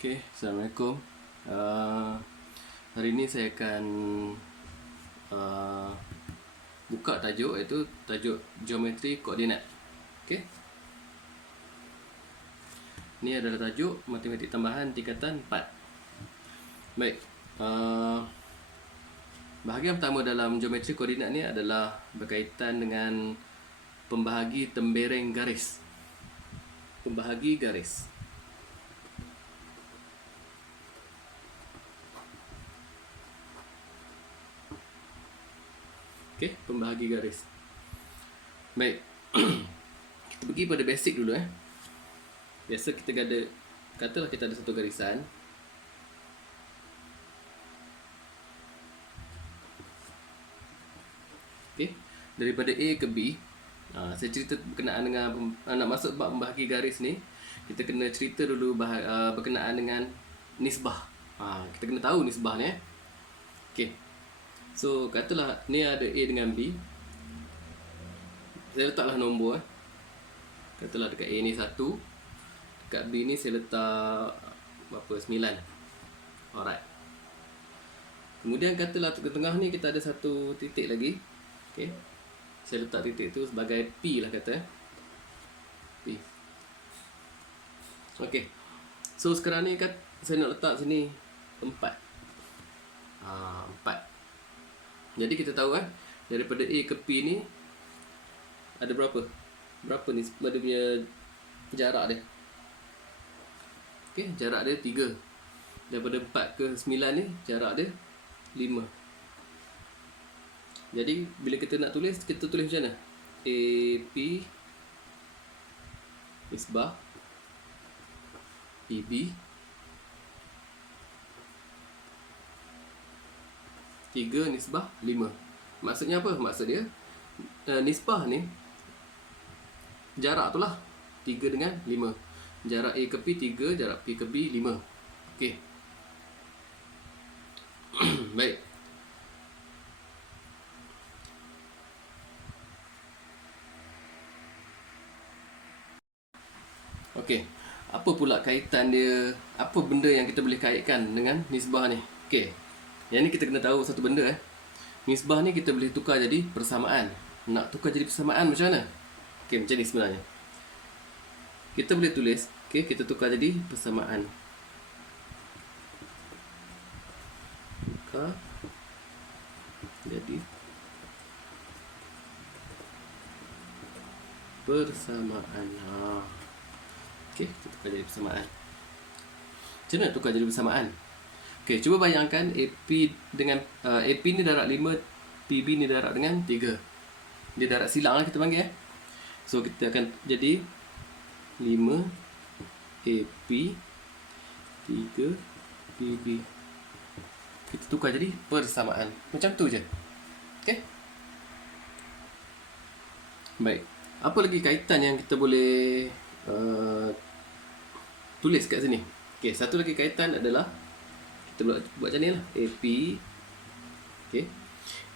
Okay, Assalamualaikum. Hari ini saya akan buka tajuk, iaitu tajuk geometri koordinat. Okay. Ini adalah tajuk matematik tambahan tingkatan 4. Baik. Bahagian pertama dalam geometri koordinat ni adalah berkaitan dengan pembahagi tembereng garis. Pembahagi garis. Okey, pembahagi garis. Baik. Kita pergi pada basic dulu Biasa kita ada, katalah kita ada satu garisan. Okey, daripada A ke B. Saya cerita berkenaan dengan nak masuk bab pembahagi garis ni, kita kena cerita dulu berkenaan dengan nisbah. Kita kena tahu nisbah ni Okey. So, katalah ni ada A dengan B. Saya letaklah nombor Katalah dekat A ni 1, dekat B ni saya letak berapa? 9. Alright. Kemudian katalah tengah-tengah ni kita ada satu titik lagi. Okey. Saya letak titik tu sebagai P lah kata. P. Okey. So sekarang ni kan saya nak letak sini 4. 4. Jadi kita tahu daripada A ke P ni ada berapa? Berapa ni dia punya jarak dia? Okey, jarak dia 3. Daripada 4 ke 9 ni jarak dia 5. Jadi bila kita nak tulis, kita tulis macam mana? AP nisbah PB 3 nisbah 5. Maksudnya apa? Maksud dia nisbah ni jarak tu lah 3 dengan 5. Jarak A ke P 3, jarak P ke B 5. Okey. Baik. Okey. Apa pula kaitan dia? Apa benda yang kita boleh kaitkan dengan nisbah ni? Okey. Yang ni kita kena tahu satu benda Nisbah ni kita boleh tukar jadi persamaan. Nak tukar jadi persamaan macam mana? Okey, macam ni sebenarnya. Kita boleh tulis, kita tukar jadi persamaan. Tukar jadi persamaan. Okey, kita tukar jadi persamaan. Macam mana tukar jadi persamaan? Okey, cuba bayangkan AP dengan AP ni darab 5, PB ni darab dengan 3. Dia darab silang lah kita panggil So kita akan jadi 5 AP 3 PB. Kita tukar jadi persamaan. Macam tu je. Okey. Baik. Apa lagi kaitan yang kita boleh tulis kat sini? Okey, satu lagi kaitan adalah kita buat macam ni lah. AP. Okey.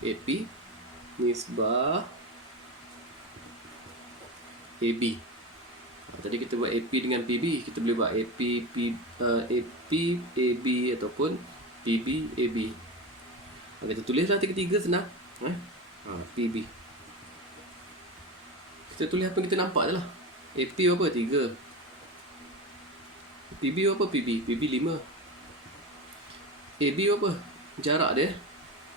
AP nisbah AB. Tadi kita buat AP dengan PB, kita boleh buat AP AB ataupun PB AB. Kita tulislah tiga-tiga senang. PB. Kita tulis apa kita nampak je lah. AP apa? 3. PB apa? PB 5. AB apa? Jarak dia.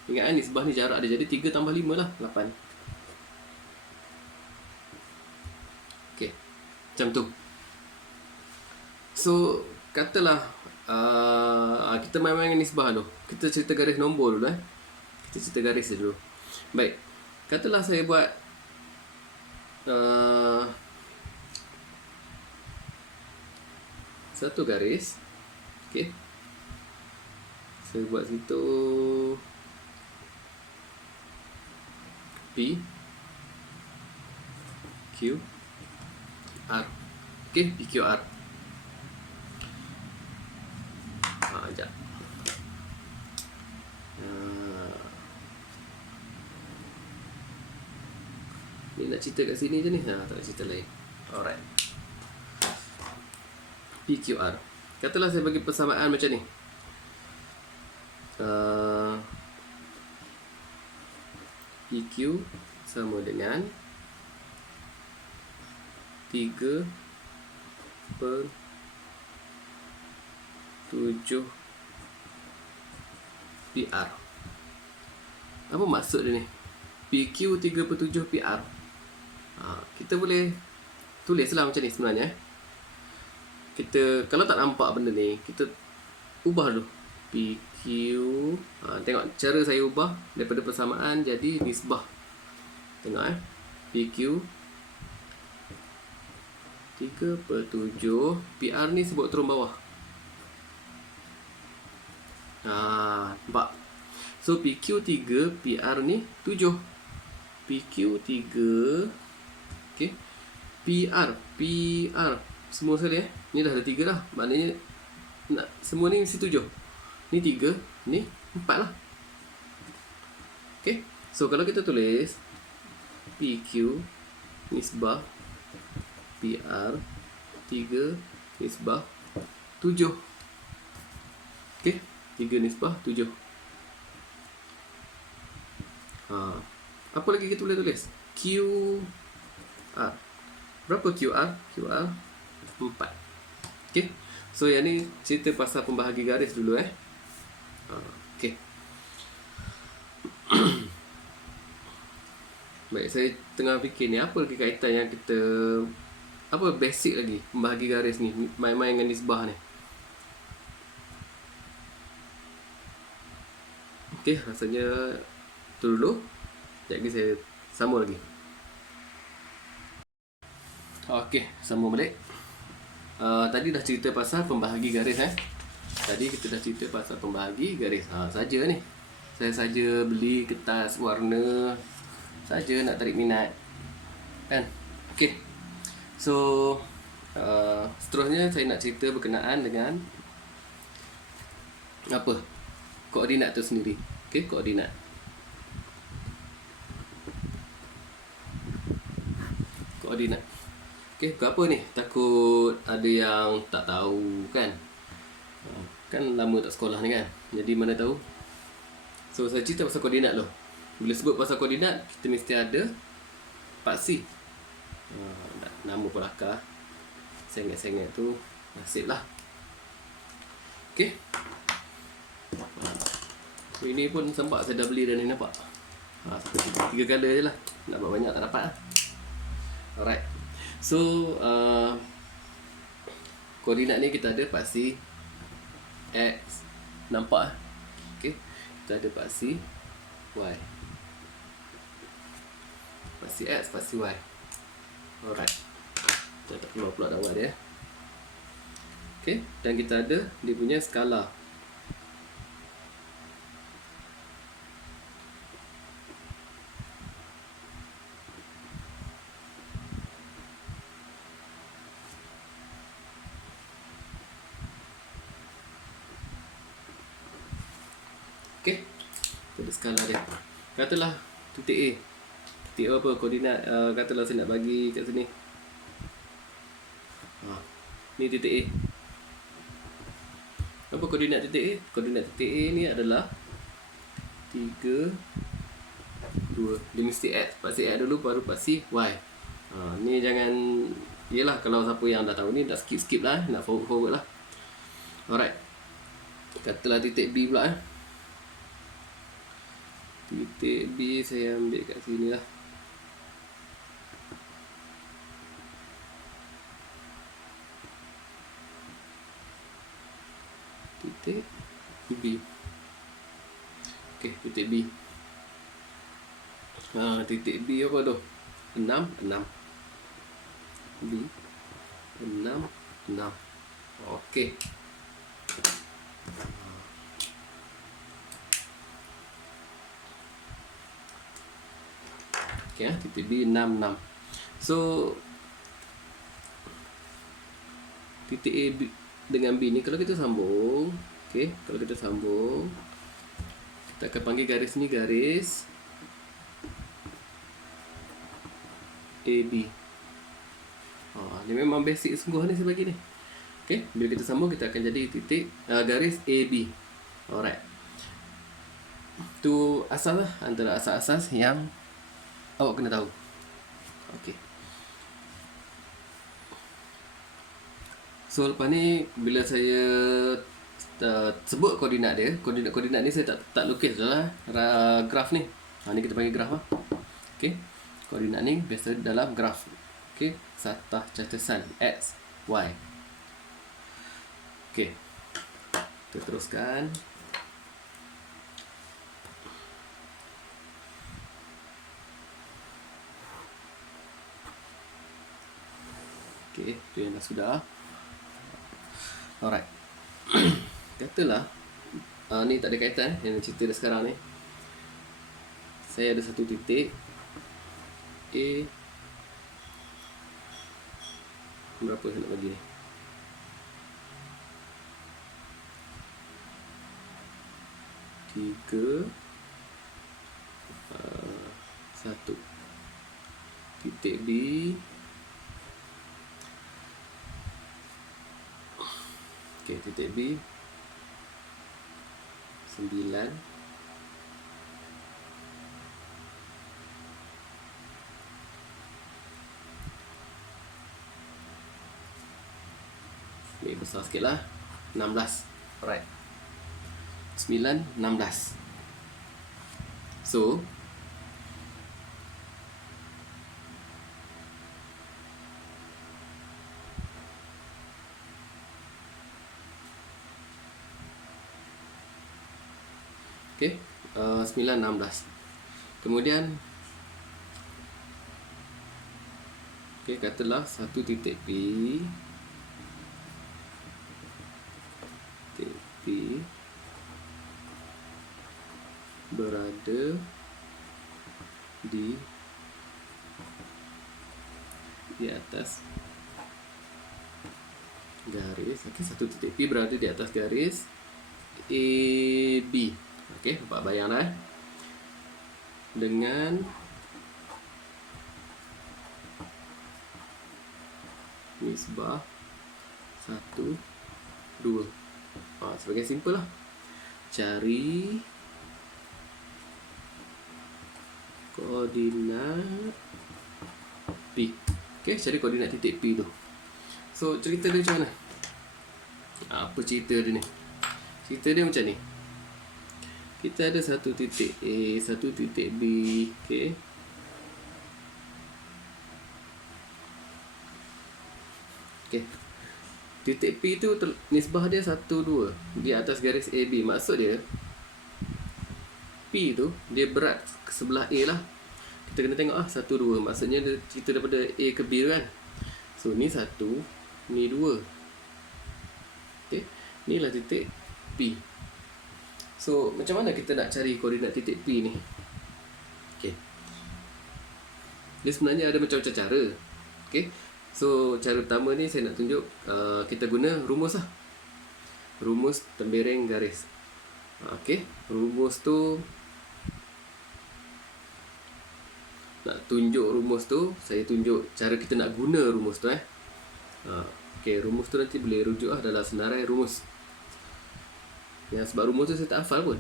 Ingat nisbah ni jarak dia. Jadi 3 tambah 5 lah 8. Okey. Macam tu. So katalah kita main-main nisbah dulu. Kita cerita garis nombor dulu Kita cerita garis dulu. Baik. Katalah saya buat satu garis. Okey. Saya buat situ P Q R. Okey, PQR. Sekejap. Ni nak cerita kat sini je ni. Tak nak cerita lain. Alright. PQR. Katalah saya bagi persamaan macam ni. PQ sama dengan 3 per 7 PR. Apa maksud dia ni? PQ 3 per 7 PR. Kita boleh tulislah macam ni sebenarnya. Kita kalau tak nampak benda ni, kita ubah dulu. PQ, tengok cara saya ubah daripada persamaan jadi nisbah. Tengok PQ 3 per 7 PR ni sebut turun bawah. Nampak? So PQ 3 PR ni 7. PQ 3, okay, PR semua sekali ni dah ada 3 dah. Maknanya nak semua ni mesti 7. Ni 3, ni 4 lah. Okay, so kalau kita tulis PQ nisbah PR 3 nisbah 7. Okay, 3 nisbah 7. Apa lagi kita boleh tulis? QR. Berapa QR? QR 4. Okay, so yang ni cerita pasal pembahagi garis dulu Okay. Baik, saya tengah fikir ni apa lagi kaitan yang kita, apa basic lagi pembahagi garis ni, main-main dengan nisbah ni. Okay, rasanya tu dulu. Sekejap lagi saya sambung lagi. Okay, sambung balik. Tadi dah cerita pasal pembahagi garis Tadi kita dah cerita pasal pembahagi garis. Saja ni. Saya saja beli kertas warna saja nak tarik minat. Kan? Okay. So seterusnya saya nak cerita berkenaan dengan apa? Koordinat tu sendiri. Okay, koordinat. Koordinat. Okay, kenapa ni? Takut ada yang tak tahu kan? Kan lama tak sekolah ni kan? Jadi mana tahu? So saya cerita pasal koordinat loh. Bila sebut pasal koordinat, kita mesti ada paksi. Nama pelakar sengit-sengit tu nasib lah. Okay. Ini pun sempat saya dah beli dah ni, nampak? Sampai 3 color je lah. Nak buat banyak tak dapat lah. Alright. So koordinat ni kita ada paksi X. Nampak? Okay. Kita ada paksi Y. Paksi X, paksi Y. Alright. Kita tak keluar pula dakwah dia. Okay. Dan kita ada dia punya skala. Okay. Ada skala dia. Katalah titik A. Titik A apa? Koordinat katalah saya nak bagi kat sini. Ni titik A. Apa koordinat titik A? Koordinat titik A ni adalah 3, 2. Dia mesti X. Paksi X dulu baru paksi Y. Ni jangan, yelah kalau siapa yang dah tahu ni dah skip lah, nak forward lah. Alright. Katalah titik B pula Titik B saya ambil kat sini lah. Titik B. Okay, titik B. Titik B apa tu? 6, 6. B 6, 6. Okay. Okay, titik B 6, 6. So titik A dengan B ni kalau kita sambung, okay, kalau kita sambung, kita akan panggil garis ni garis AB. Ni memang basic sungguh ni saya bagi ni. Okay, bila kita sambung kita akan jadi titik garis AB. Alright. Tu asal lah, antara asas-asas yang awak kena tahu. Okay. So lepas ni bila saya sebut koordinat dia, koordinat ni saya tak lukis dah lah graf ni. Ni kita panggil graf lah. Okay. Koordinat ni biasa dalam graf. Okay. Satah catesan X, Y. Okay. Kita teruskan. Okay, tu yang dah sudah. Alright. Katalah ni tak ada kaitan yang cerita dah sekarang ni. Saya ada satu titik A. Berapa saya nak bagi ni? Tiga satu. Titik B. Okay, titik B 9. Ni besar sikit lah, 16. Alright, 9, 16. So okay, 9, 16. Kemudian okay, katalah satu titik P, titik P berada di atas garis. Okay, satu titik P berada di atas garis AB. Okey, Bapak bayang dah. Dengan nisbah 1, 2. Sebagai simple lah. Cari koordinat P. Okey, cari koordinat titik P tu. So, cerita dia macam mana? Apa cerita dia ni? Cerita dia macam ni. Kita ada satu titik A, satu titik B. Okay. Okay. Titik P tu nisbah dia 1, 2 di atas garis AB. Maksud dia P tu dia berat ke sebelah A lah. Kita kena tengok 1, 2. Maksudnya dia cerita daripada A ke B kan. So ni 1, ni 2. Okay. Ni lah titik P. So, macam mana kita nak cari koordinat titik P ni? Okay. Dia sebenarnya ada macam-macam cara. Okay. So, cara pertama ni saya nak tunjuk kita guna rumus lah. Rumus tembereng garis. Okay. Rumus tu, nak tunjuk rumus tu, saya tunjuk cara kita nak guna rumus tu. Okay. Rumus tu nanti boleh rujuk lah dalam senarai rumus. Ya, sebab rumus tu saya tak hafal pun.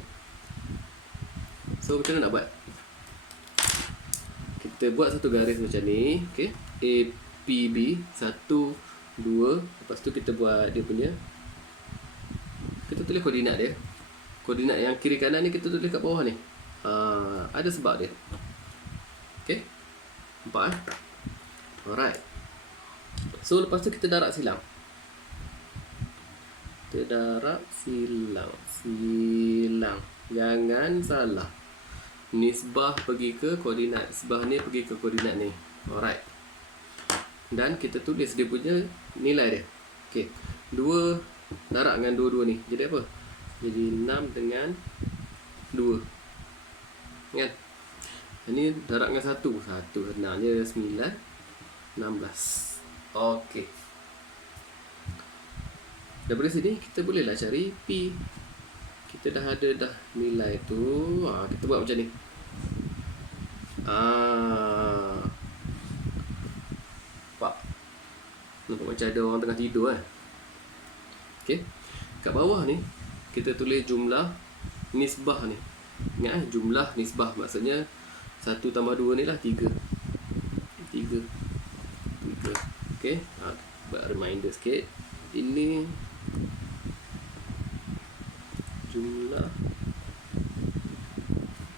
So macam mana nak buat? Kita buat satu garis macam ni. Okay. APB 1, 2. Lepas tu kita buat dia punya, kita tulis koordinat dia. Koordinat yang kiri kanan ni kita tulis kat bawah ni. Ada sebab dia. Okay. Nampak Alright. So lepas tu kita darab silang. Terdarab silang. Jangan salah. Nisbah pergi ke koordinat. Nisbah ni pergi ke koordinat ni. Alright. Dan kita tulis dia punya nilai dia. Okay. 2 darab dengan 2 ni. Jadi apa? Jadi 6 dengan 2. Kan? Ini darab dengan 1. 1 senangnya 9, 16. Okay. Daripada sini kita bolehlah cari P. Kita dah ada nilai tu. Kita buat macam ni. Nampak macam ada orang tengah tidur kan. Okey. Kat bawah ni kita tulis jumlah nisbah ni. Ingat jumlah nisbah maksudnya 1 tambah 2 ni lah 3. 3. Okey. Buat reminder sikit. Ini jumlah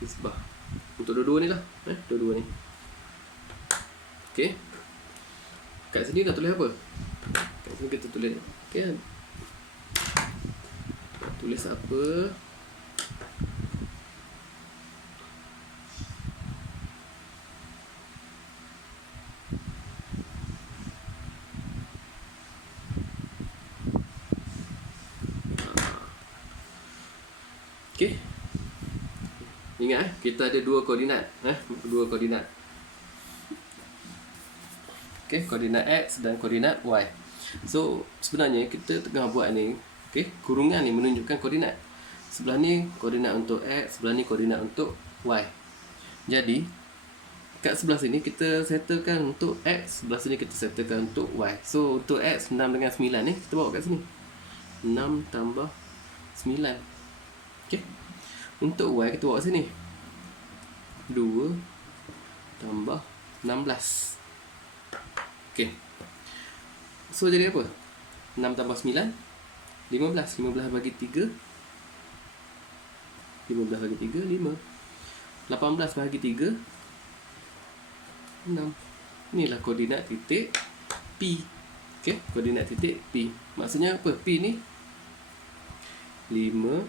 nisbah untuk dua-dua ni lah. Dua-dua ni. Okey. Kat sini nak tulis apa? Kat sini kita tulis. Okey. Nak tulis apa? Okey. Ingat kita ada dua koordinat, dua koordinat. Okey, koordinat X dan koordinat Y. So, sebenarnya kita tengah buat ni, okey, kurungan ni menunjukkan koordinat. Sebelah ni koordinat untuk X, sebelah ni koordinat untuk Y. Jadi, kat sebelah sini kita settlekan untuk X, sebelah sini kita settlekan untuk Y. So, untuk X 6 dengan 9 ni kita bawa kat sini. 6 tambah 9. Okey. Untuk Y kita bawa sini. 2 tambah 16. Okey. So jadi apa? 6 tambah 9 15. 15 bagi 3 15 bagi 3 5. 18 bagi 3 6. Inilah koordinat titik P. Okey, koordinat titik P. Maksudnya apa? P ni 5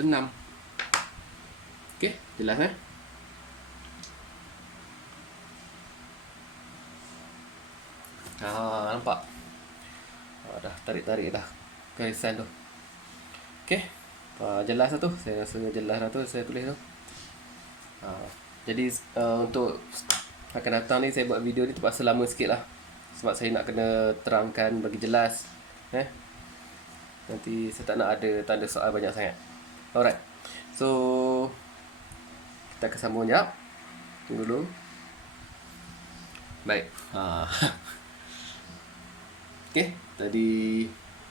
6. Okey, jelas nampak? Dah tarik-tarik dah garisan tu. Okey. Jelas lah tu. Saya rasa jelas lah tu saya tulis tu. Jadi untuk akan datang ni saya buat video ni terpaksa lama sikit lah. Sebab saya nak kena terangkan bagi jelas. Nanti saya tak nak ada tanda soal banyak sangat. Alright. So kita akan sambung sekejap. Tunggu dulu. Baik. Okey, tadi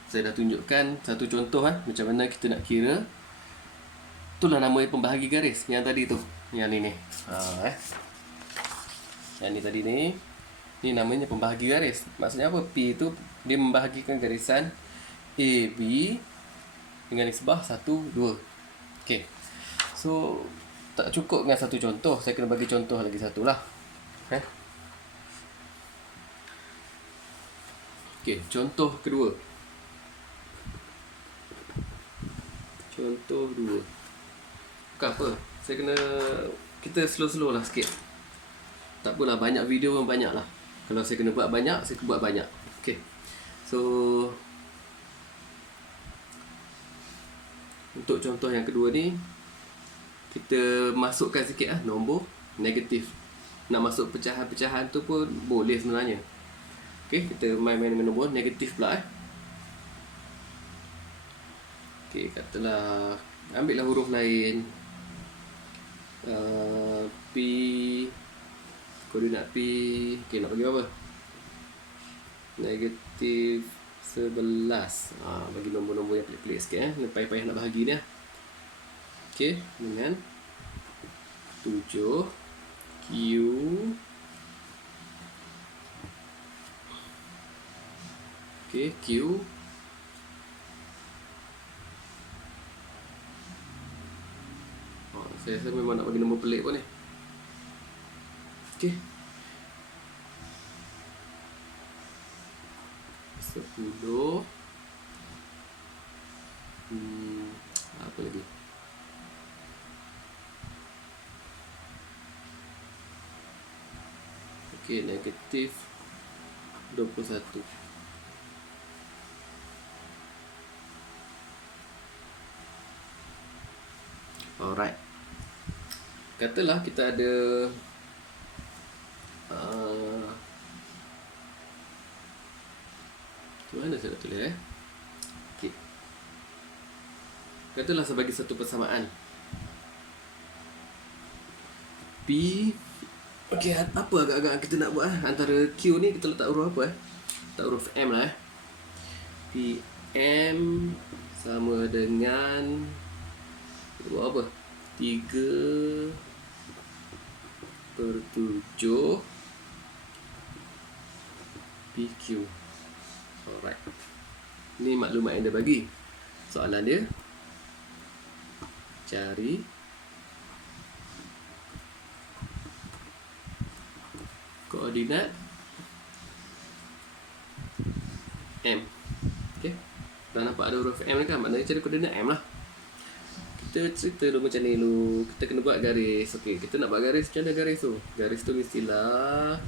saya dah tunjukkan satu contoh macam mana kita nak kira. Itulah nama pembahagi garis yang tadi tu. Yang ni. Yang ni tadi ni. Ni namanya pembahagi garis. Maksudnya apa? P tu dia membahagikan garisan A, B dengan nisbah 1, 2. Okey. So tak cukup dengan satu contoh, saya kena bagi contoh lagi satu lah. Okey, contoh kedua. Contoh 2. Bukan apa, saya kena kita slow-slow lah sikit. Tak apalah, banyak video pun banyak lah. Kalau saya kena buat banyak, saya buat banyak. Okey. So untuk contoh yang kedua ni, kita masukkan sikit nombor negatif. Nak masuk pecahan-pecahan tu pun boleh sebenarnya. Okey, kita main-main dengan nombor negatif pula. Okey, katalah ambillah huruf lain. P, koordinat P. Okey, nak bagi apa? Negatif 11. Bagi nombor-nombor yang pelik-pelik sikit payah-payah nak bahagi ni. Okey, dengan 7 Q Q saya rasa memang nak bagi nombor pelik pun ni. Okey, 10. Apa lagi? Okey, negatif 21. Alright. Katalah kita ada mana saya nak tulis Okey. Katalah sebagai satu persamaan P. Okey, apa agak-agak kita nak buat antara Q ni kita letak huruf apa? Letak huruf M lah PM sama dengan buat apa? 3/7 PQ. Alright. Ni maklumat yang dia bagi. Soalan dia, cari koordinat M. Okay. Dah nampak ada huruf M ni kan? Maknanya cari koordinat M lah. Kita cerita dulu macam ni dulu. Kita kena buat garis. Okay, kita nak buat garis. Macam mana garis tu? Garis tu mestilah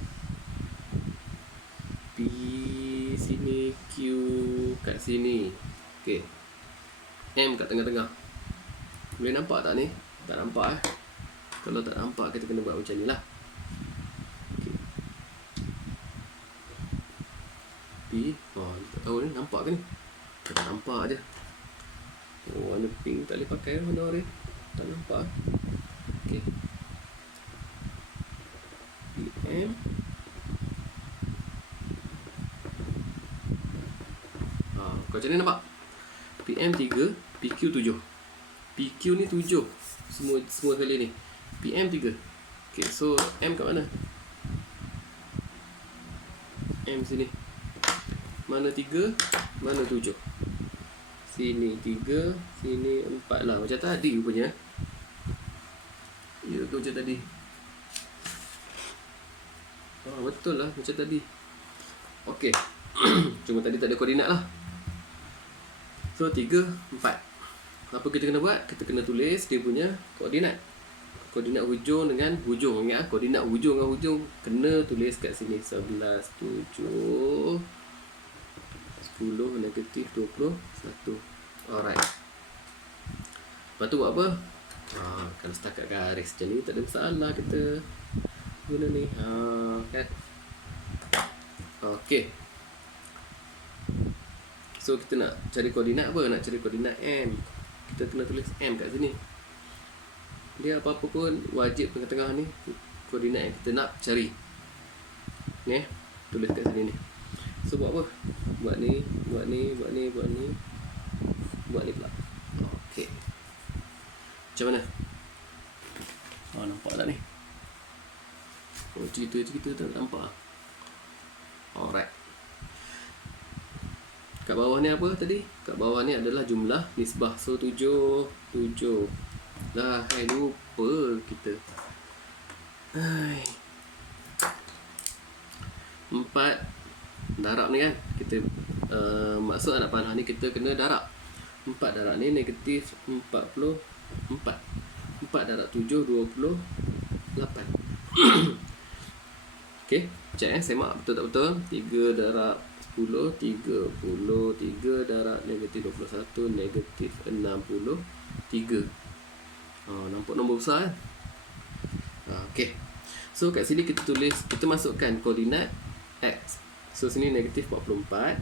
P sini, Q kat sini. Okay, M kat tengah-tengah. Boleh nampak tak ni? Tak nampak Kalau tak nampak, kita kena buat macam ni lah. Okay. P. Tak tahu ni nampak ke ni? Tak nampak je. Warna pink tak boleh pakai warna orange. Tak nampak. Okay. PM. Kau macam ni nampak? PM 3, PQ 7. PQ ni 7. Semua kali ni. PM 3. Okay, so M kat mana? M sini. Mana 3, mana 7? Sini 3, sini 4 lah. Macam tadi rupanya. Ya ke macam tadi? Betul lah macam tadi. Okay. Cuma tadi tak ada koordinat lah. So 3, 4. Apa kita kena buat? Kita kena tulis dia punya koordinat. Koordinat hujung dengan hujung. Ingat koordinat hujung dengan hujung kena tulis kat sini. 11, 7, 10, negatif 21. Alright. Lepas tu buat apa? Kalau setakat garis macam ni tak ada masalah kita guna ni. Kan? Okay. So kita nak cari koordinat apa? Nak cari koordinat M. Kita kena tulis M kat sini. Dia apa-apa pun wajib tengah-tengah ni koordinat yang kita nak cari. Ni, tulis kat sini ni. So buat apa? Buat ni, buat ni, buat ni, buat ni. Buat ni pula. Okey. Macam mana? Nampak tak ni? Cerita-cerita tak nampak. Alright. Kat bawah ni apa tadi? Kat bawah ni adalah jumlah nisbah. So 7. Dah, lupa kita. 4 darab ni kan. Kita maksud anak panah ni kita kena darab. 4 darab ni negatif 44. 4 darab 7 28. Okey, cek semak betul tak betul? 3 darab 10 30, 3 darab negatif 21 negatif 63. Nampak nombor besar kan? Okey. So kat sini kita tulis, kita masukkan koordinat X. So sini negatif 44.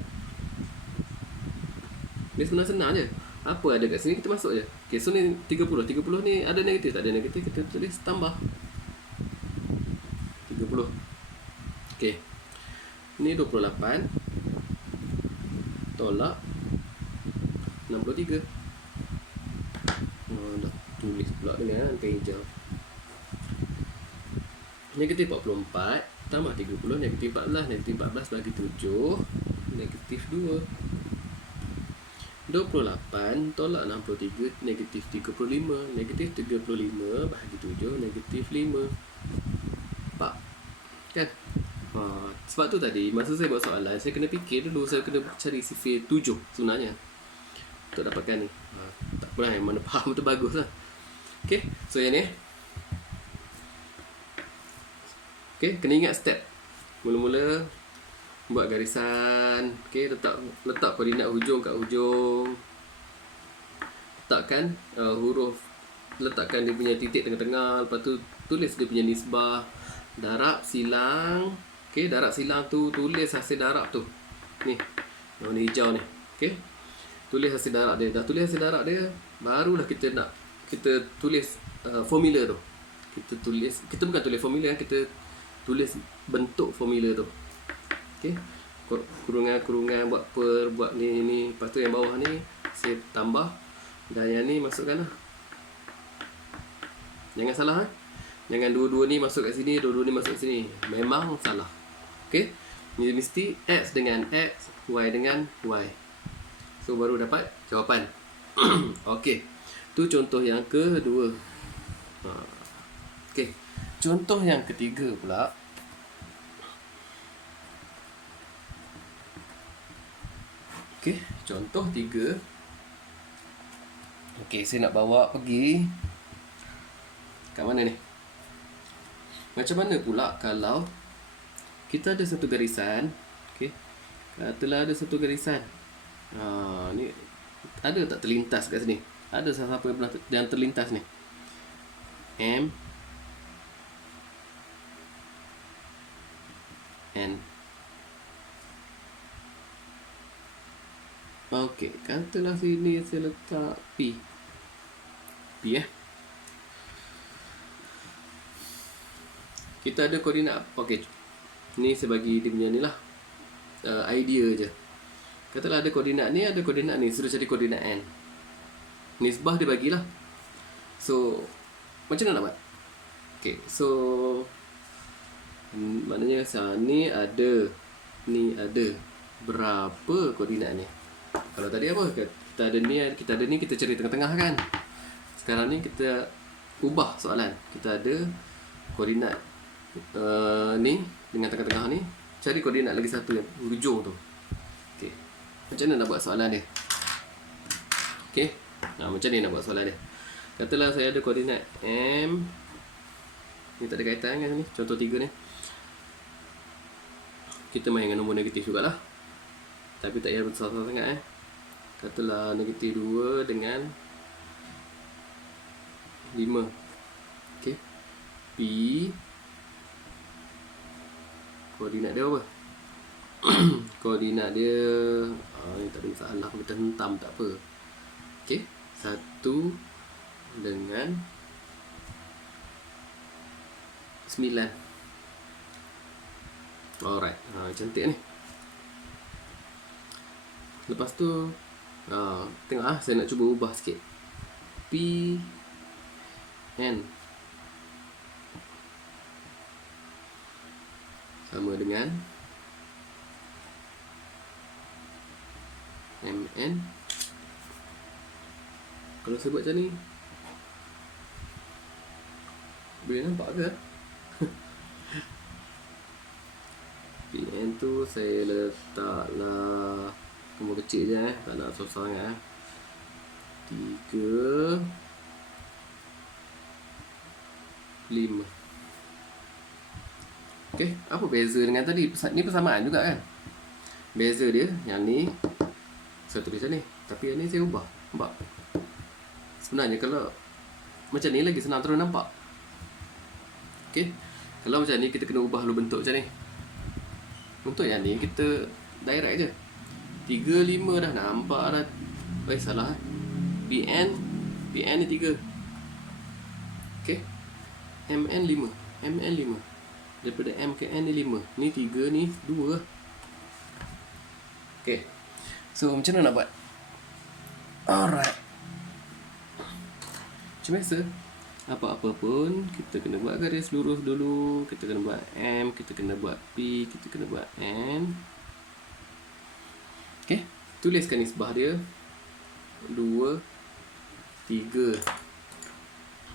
Ni senang-senang je. Apa ada kat sini kita masuk je. Okey, so ni 30. 30 ni ada negatif, tak ada negatif, kita tulis tambah 30. Okey. Ni 28 tolak 63. Dah tulis pula dengan pencil. Negatif 44 tambah 30 negatif 14. Negatif 14 bagi 7 negatif 2. 28 tolak 63 negatif 35. Negatif 35 bagi 7 negatif 5. Nampak? Kan? Sebab tu tadi masa saya buat soalan, saya kena fikir dulu, saya kena cari sifir 7 sebenarnya untuk dapatkan ni. Tak apalah, yang mana faham tu bagus lah. Okay, so yang ni. Okay, kena ingat step. Mula-mula buat garisan. Okay, letak koordinat hujung kat hujung. Letakkan huruf, letakkan dia punya titik tengah-tengah. Lepas tu tulis dia punya nisbah. Darab silang. Okay, darab silang tu tulis hasil darab tu. Ni, warna hijau ni. Okay, tulis hasil darab dia. Dah tulis hasil darab dia, barulah kita tulis formula tu. Kita bukan tulis formula, kita tulis bentuk formula tu. Okay, kurungan buat per, buat ni. Lepas tu yang bawah ni saya tambah, dan yang ni masukkan lah. Jangan salah Jangan dua-dua ni masuk kat sini, dua-dua ni masuk kat sini. Memang salah. Okay, ni mesti X dengan X, Y dengan Y. So baru dapat jawapan. Okay, tu contoh yang kedua. Okay, contoh yang ketiga pula. Okay, contoh 3. Okay, saya nak bawa pergi kat mana ni? Macam mana pula kalau kita ada satu garisan. Okay, telah ada satu garisan. Ni ada tak terlintas kat sini? Ada siapa yang terlintas ni? M N. Okey, katalah sini saya letak P. Kita ada koordinat. Okey, ni saya bagi dia punya ni lah, idea je. Katalah ada koordinat ni, ada koordinat ni, sudah jadi koordinat N. Nisbah dia bagilah. So macam mana nak buat? Okey, so maknanya ni ada, ni ada. Berapa koordinat ni? Kalau tadi apa? Kita ada ni, kita cari tengah-tengah kan. Sekarang ni kita ubah soalan. Kita ada koordinat ni dengan tengah-tengah ni. Cari koordinat lagi satu yang hujung tu. Okey, macam mana nak buat soalan dia? Okey, macam ni nak buat soalan dia. Katalah saya ada koordinat M. Ni tak ada kaitan kan ni, contoh 3 ni. Kita main dengan nombor negatif jugalah, tapi tak payah besar-besar sangat Katalah negatif 2 dengan 5. Okey, P koordinat dia apa? Koordinat dia ni tak ada masalah, kita hentam tak apa. Okey, 1 dengan 9. Alright, cantik ni. Lepas tu tengok saya nak cuba ubah sikit. P N sama dengan M N. Kalau saya buat macam ni, boleh nampak ke? PN tu saya letaklah nombor kecil je tak nak susah sangat 3 5. Okey, apa beza dengan tadi? Ni persamaan juga kan? Beza dia, yang ni saya tulis macam ni, tapi yang ni saya ubah. Nampak? Sebenarnya kalau macam ni lagi senang terus nampak. Okey, kalau macam ni kita kena ubah dulu bentuk macam ni. Untuk yang ni kita direct je. 3 5 dah nampak dah. Salah. PN ni 3. Okey. MN 5. MN 5. Daripada M ke N ni 5. Ni 3, ni 2. Okey. So macam mana nak buat? Alright. Macam biasa, apa-apa pun kita kena buat garis lurus dulu. Kita kena buat M, kita kena buat P, kita kena buat N. Okey, tuliskan nisbah dia 2 3.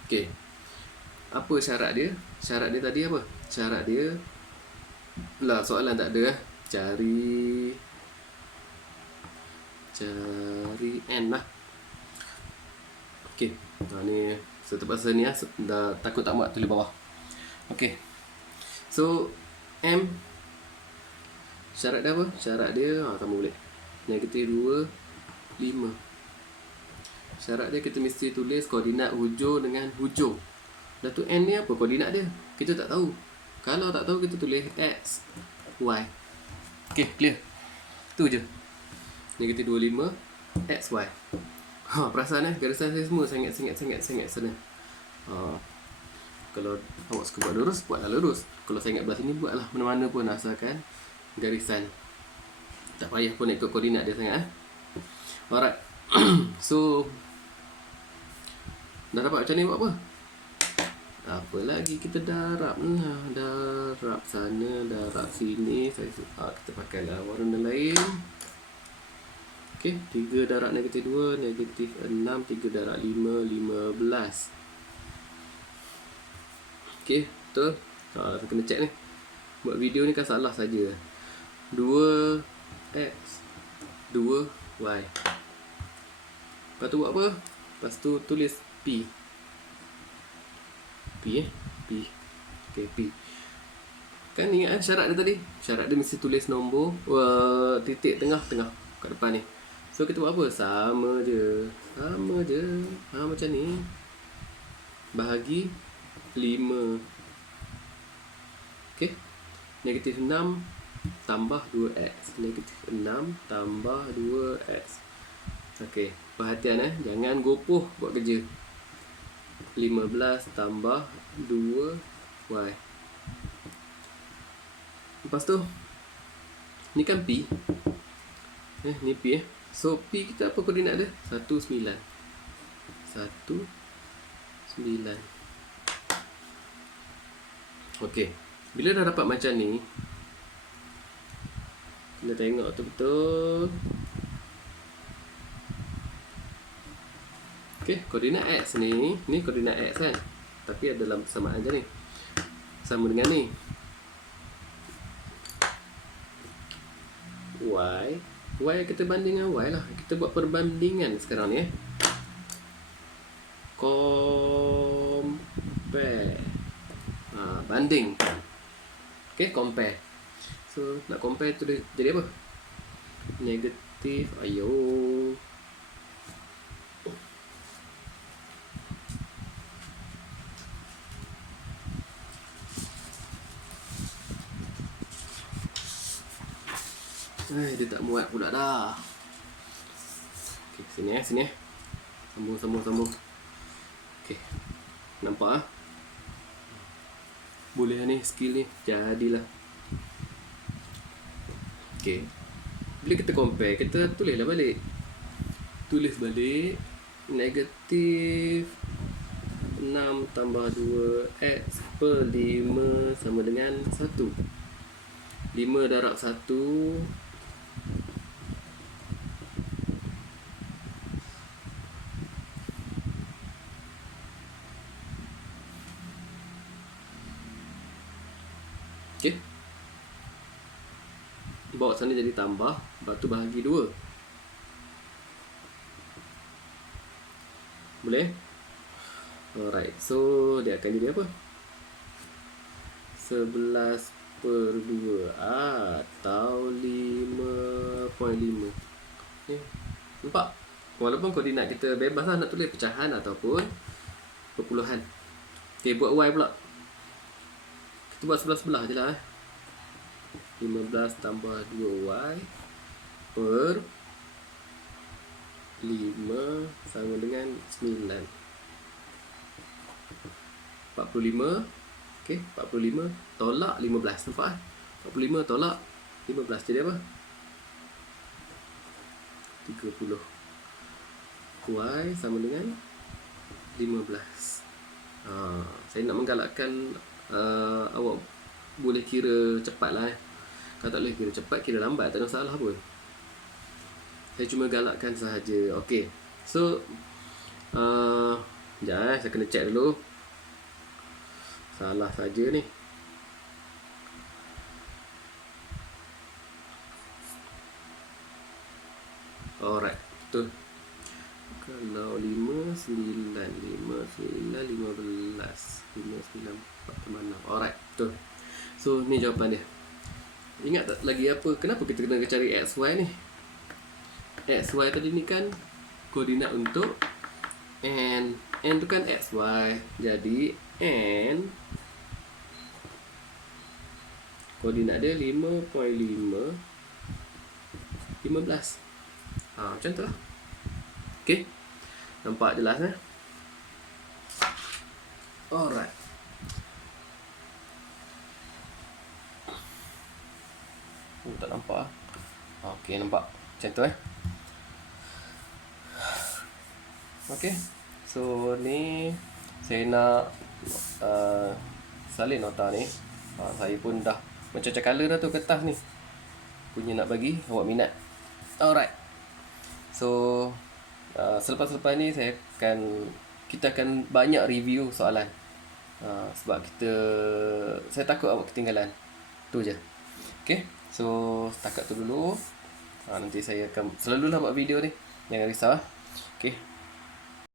Okey, apa syarat dia? Syarat dia tadi apa? Syarat dia lah, soalan tak ada cari N lah. Okey, ni saya terpaksa ni dah takut tak muat tulis bawah. Okey, so M syarat dia apa? Syarat dia tambah boleh negatif 2 5. Syarat dia kita mesti tulis koordinat hujung dengan hujung. Dah tu N ni apa koordinat dia? Kita tak tahu. Kalau tak tahu kita tulis X Y. Okey, clear. Tu je. Negatif 25 X Y. Perasan garisan saya semua sangat sana. Kalau awak suka buat lurus, buatlah lurus. Kalau saya ingat belah sini, buatlah mana-mana pun asalkan garisan Tak payah pun nak ikut koordinat dia sangat. Alright. So dah dapat macam ni buat apa? Apa lagi kita darab lah. Darab sana, darab sini. Kita pakailah warna lain. Okay, 3 darab negatif 2, negatif 6, 3 darab 5, 15. Okay, betul. Saya kena check ni. Buat video ni kan salah saja. 2x 2y. Lepas tu buat apa? Lepas tu tulis P. P. Okay, P. Kan ingat syarat dia tadi? Syarat dia mesti tulis nombor titik tengah-tengah kat depan ni. So kita buat apa? Sama je. Macam ni. Bahagi 5. Okay. Negatif 6 tambah 2x. Negatif 6 tambah 2x. Okay. Perhatian jangan gopoh buat kerja. 15 tambah 2y. Lepas tu ni kan P. Ni P. So P kita apa koordinat dia? 19. 19. Okey. Bila dah dapat macam ni, kita tengok betul-betul. Okey, koordinat x ni koordinat x kan. Tapi ada dalam persamaan je ni. Sama dengan ni. Y kita banding dengan Y lah. Kita buat perbandingan sekarang ni Compare. Banding. Okay, compare. So nak compare tu jadi apa? Negatif. Ayo. Dia tak muat pula dah. Okay, sini sini. Sambung. Okay. Nampak boleh ni skill ni jadilah. Okay. Bila kita compare, kita tulislah balik. Tulis balik negatif 6 tambah 2x per 5 sama dengan 1. 5 darab 1 okay. Bawa sana jadi tambah, lepas tu bahagi 2. Boleh? Alright, so dia akan jadi apa? 11 per 2 atau 5.5. Okay. Nampak? Walaupun koordinat kita bebas lah nak tulis pecahan ataupun perpuluhan. Okay, buat Y pula. Kita buat sebelah-sebelah je lah 15 tambah 2y per 5 sama dengan 9. 45. Okay, 45 tolak 15. Nampak? 45 tolak 15 jadi apa? 30. Y sama dengan 15. Saya nak menggalakkan awak boleh kira cepat lah. Kalau tak boleh kira cepat, kira lambat, tak ada masalah pun. Saya cuma galakkan sahaja. Okay, so sekejap saya kena check dulu. Salah saja ni. Alright, betul. Kalau 5, 9, 5, 9, 15, 5, 9, 4, 6. Alright, betul. So, ni jawapan dia. Ingat tak lagi apa? Kenapa kita kena cari XY ni? XY tadi ni kan koordinat untuk N. N tu kan XY. Jadi, N koordinat dia 5.5 15. Macam tu lah. Okay, nampak jelas Alright. Tak nampak Okey, nampak macam tu Okey. So ni saya nak salin nota ni. Saya pun dah macam-macam colour dah tu kertas ni. Punya nak bagi awak minat. Alright. So selepas-selepas ni kita akan banyak review soalan. Sebab saya takut awak ketinggalan. Tu je. Okay. So setakat tu dulu. Nanti saya akan selalulah buat video ni. Jangan risau. Okay.